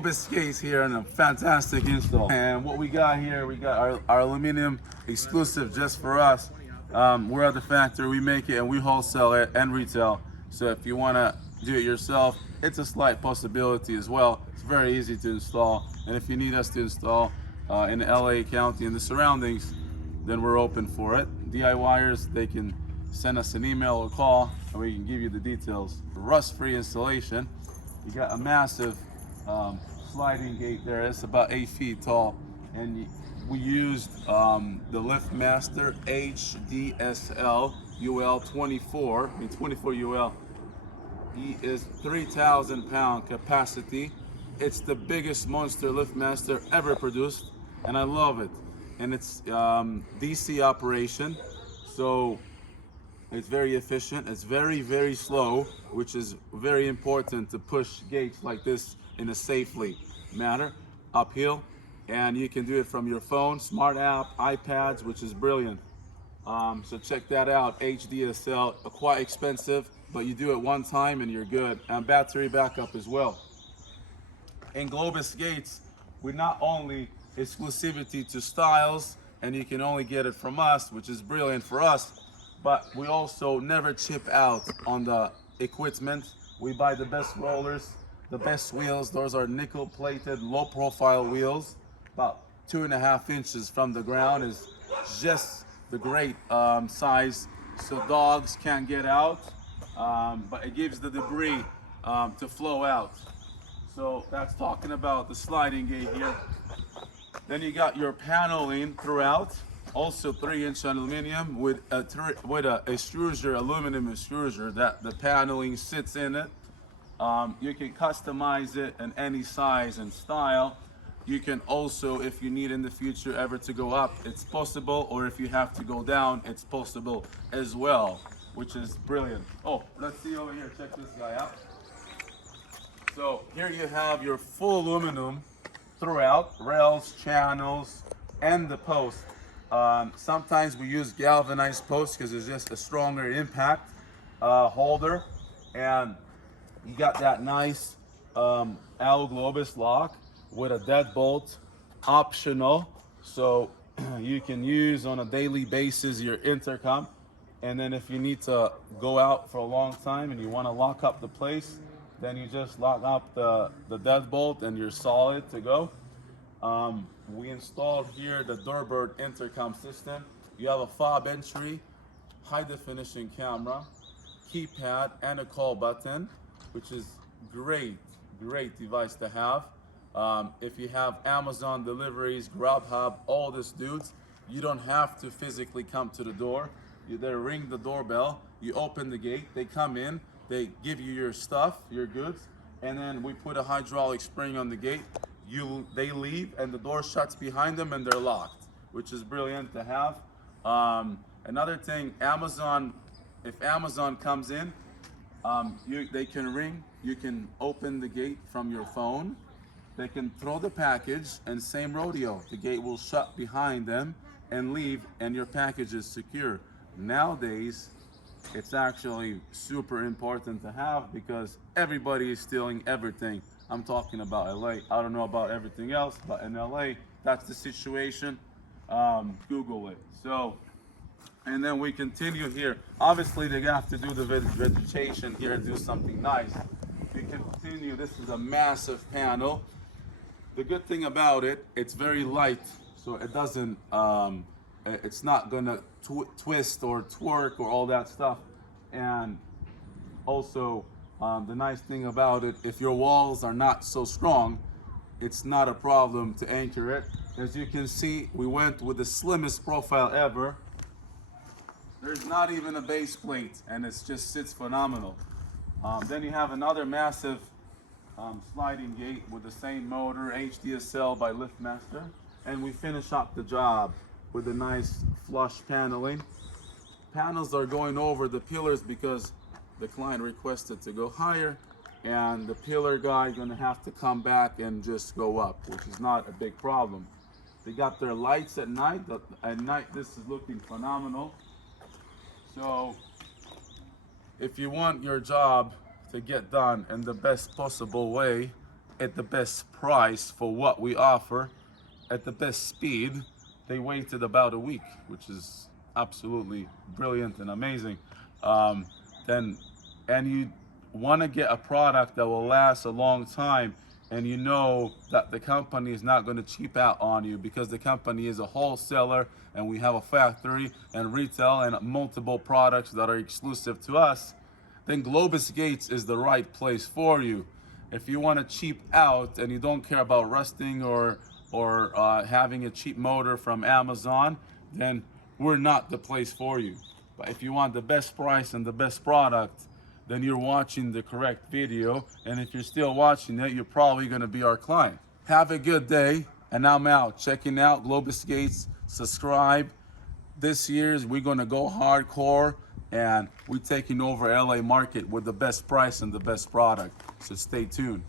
Globus Gates here and a fantastic install. And what we got here, we got our aluminum exclusive just for us. We're at the factory, we make it and we wholesale it and retail. So if you want to do it yourself, it's a slight possibility as well. It's very easy to install. And if you need us to install in LA County and the surroundings, then we're open for it. DIYers, they can send us an email or call and we can give you the details. Rust-free installation. You got a massive sliding gate there. It's about 8 feet tall, and we used the LiftMaster HDSL UL 24. I mean 24 UL. He is 3,000 pound capacity. It's the biggest monster LiftMaster ever produced, and I love it. And it's DC operation, so it's very efficient. It's very, very slow, which is very important to push gates like this in a safely manner, uphill. And you can do it from your phone, smart app, iPads, which is brilliant. So check that out, HDSL, quite expensive, but you do it one time and you're good. And battery backup as well. In Globus Gates, we not only exclusivity to styles, and you can only get it from us, which is brilliant for us, but we also never chip out on the equipment. We buy the best rollers, the best wheels. Those are nickel plated, low profile wheels, about 2.5 inches from the ground is just the great size, so dogs can't get out, but it gives the debris to flow out. So that's talking about the sliding gate here. Then you got your paneling throughout, also 3-inch aluminum with a extruder, aluminum extruder that the paneling sits in it. You can customize it in any size and style. You can also, if you need in the future ever to go up, it's possible, or if you have to go down, it's possible as well, which is brilliant. Oh, let's see over here, check this guy out. So here you have your full aluminum throughout, rails, channels, and the post. Sometimes we use galvanized posts because it's just a stronger impact holder, and you got that nice Al Globus lock with a deadbolt optional, so you can use on a daily basis your intercom. And then if you need to go out for a long time and you want to lock up the place, then you just lock up the deadbolt and you're solid to go. We installed here the Doorbird intercom system. You have a fob entry, high definition camera, keypad, and a call button, which is great device to have. If you have Amazon deliveries, Grubhub, all these dudes, you don't have to physically come to the door. They ring the doorbell, you open the gate, they come in, they give you your stuff, your goods, and then we put a hydraulic spring on the gate. They leave and the door shuts behind them and they're locked, which is brilliant to have. Another thing, Amazon, if Amazon comes in, they can ring, you can open the gate from your phone, they can throw the package, and same rodeo, the gate will shut behind them and leave, and your package is secure. Nowadays, it's actually super important to have because everybody is stealing everything. I'm talking about LA. I don't know about everything else, but in LA, that's the situation. Google it. So, and then we continue here. Obviously, they have to do the vegetation here, do something nice. We continue. This is a massive panel. The good thing about it, it's very light, so it doesn't. It's not gonna twist or twerk or all that stuff. And also, the nice thing about it, if your walls are not so strong, it's not a problem to anchor it. As you can see, we went with the slimmest profile ever. There's not even a base plate, and it just sits phenomenal. Then you have another massive sliding gate with the same motor, HDSL by LiftMaster, and we finish up the job with a nice flush paneling. Panels are going over the pillars because the client requested to go higher, and the pillar guy gonna have to come back and just go up, which is not a big problem. They got their lights at night. At night, this is looking phenomenal. So if you want your job to get done in the best possible way, at the best price for what we offer at the best speed, they waited about a week, which is absolutely brilliant and amazing. Then, and you want to get a product that will last a long time, and you know that the company is not going to cheap out on you because the company is a wholesaler and we have a factory and retail and multiple products that are exclusive to us, then Globus Gates is the right place for you. If you want to cheap out and you don't care about rusting or having a cheap motor from Amazon, then we're not the place for you. But if you want the best price and the best product, then you're watching the correct video. And if you're still watching it, you're probably going to be our client. Have a good day. And I'm out. Checking out Globus Gates. Subscribe. This year's we're going to go hardcore, and we're taking over LA market with the best price and the best product. So stay tuned.